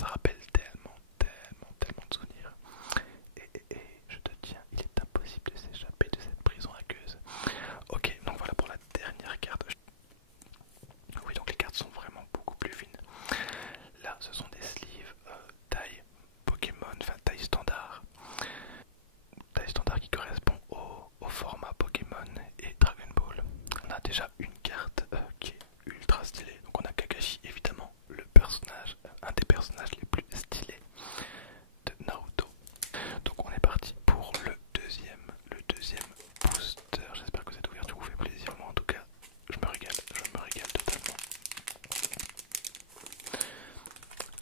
ça rappelle tellement de souvenirs. Et je te tiens, il est impossible de s'échapper de cette prison aqueuse. Ok, donc voilà pour la dernière carte. Oui, donc les cartes sont vraiment beaucoup plus fines. Là, ce sont des sleeves taille Pokémon, enfin taille standard. Taille standard qui correspond au format Pokémon et Dragon Ball. On a déjà une carte qui est ultra stylée. Donc on a Kakashi, évidemment, le personnage, un des personnages les plus stylés de Naruto. Donc on est parti pour le deuxième booster. J'espère que cette ouverture vous fait plaisir. Moi en tout cas, je me régale totalement.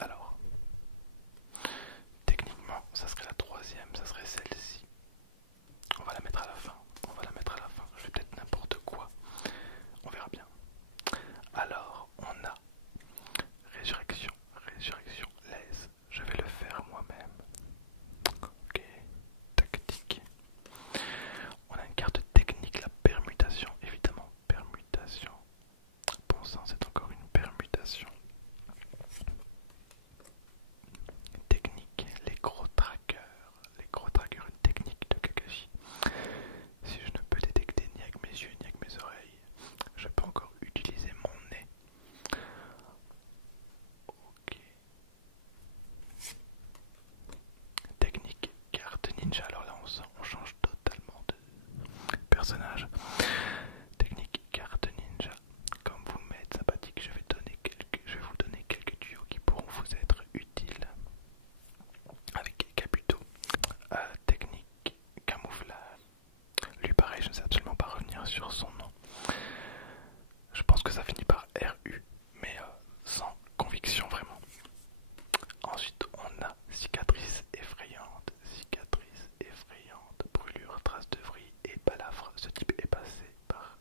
Alors, techniquement, ça serait la troisième, ça serait celle-ci. On va la mettre à la fin. Je fais peut-être n'importe quoi. On verra bien. Alors, on a résurrection, laisse. Je vais le faire moi-même. Ok, tactique. On a une carte technique, la permutation, évidemment. Permutation. Bon sang, c'est encore une permutation. Technique, les gros trackers. Une technique de Kakashi. Si je ne peux détecter ni avec mes yeux ni avec mes oreilles, je peux encore utiliser mon nez. Ok. Technique carte ninja. Alors là on change totalement de personnage. Technique carte ninja. Comme vous m'êtes sympathique, je vais vous donner quelques duos qui pourront vous être utiles. Avec Kabuto. Technique camouflage. Lui pareil, je ne sais absolument pas revenir sur son nom. Je pense que ça finit par RU, mais sans conviction vraiment. Ensuite on a cicatrice effrayante, brûlure, trace de vrille et balafre. Ce type est passé par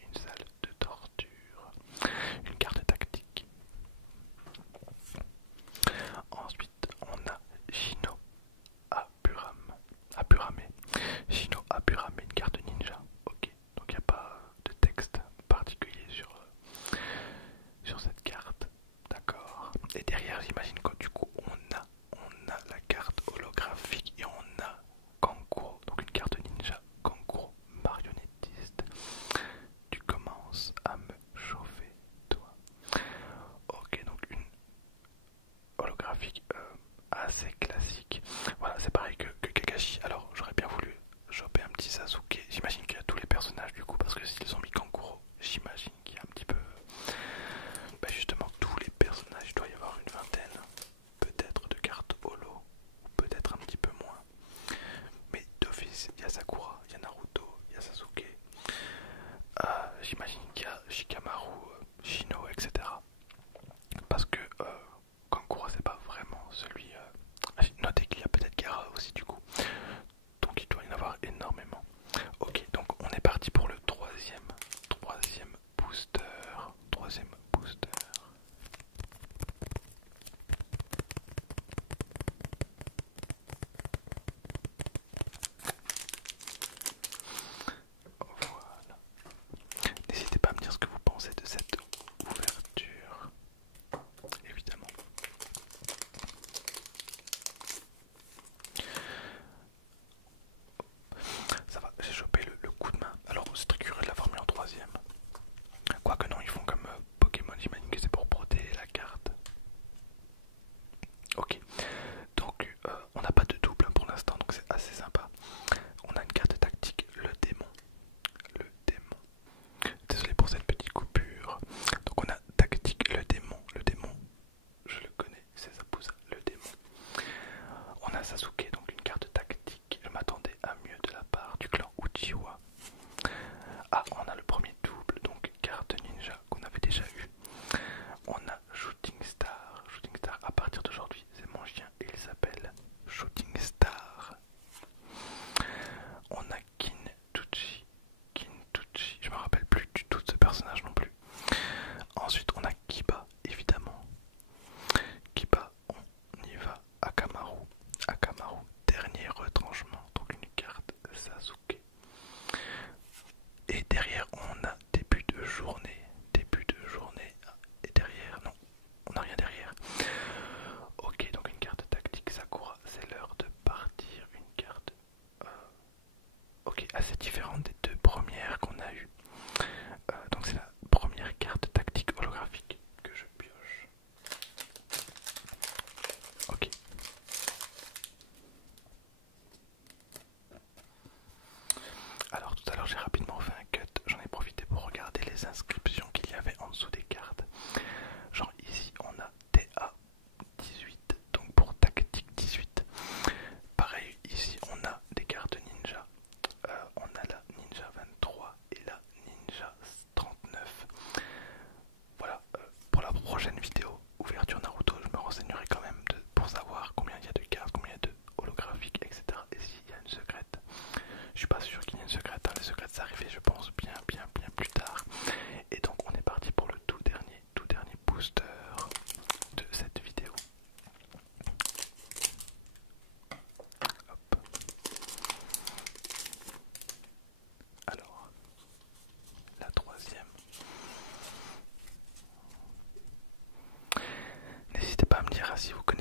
une salle de torture. Une carte tactique. Ensuite on a Shino Apurame. Shino Apurame, une carte ninja. Ok, donc il n'y a pas de texte particulier sur cette carte. D'accord. Et derrière, j'imagine que du coup, on a la carte holographique et on a Kankuro, donc une carte ninja. Kankuro, marionnettiste. Tu commences à me chauffer, toi. Ok, donc une holographique assez classique. Voilà, c'est pareil que Kakashi. Alors, j'aurais bien voulu choper un petit Sasuke. J'imagine qu'il y a tous les personnages du coup, parce que s'ils ont mis Kankuro, j'imagine qu'il y a un petit peu. Bah justement, tous les personnages, il doit y avoir une vingtaine. si vous connaissez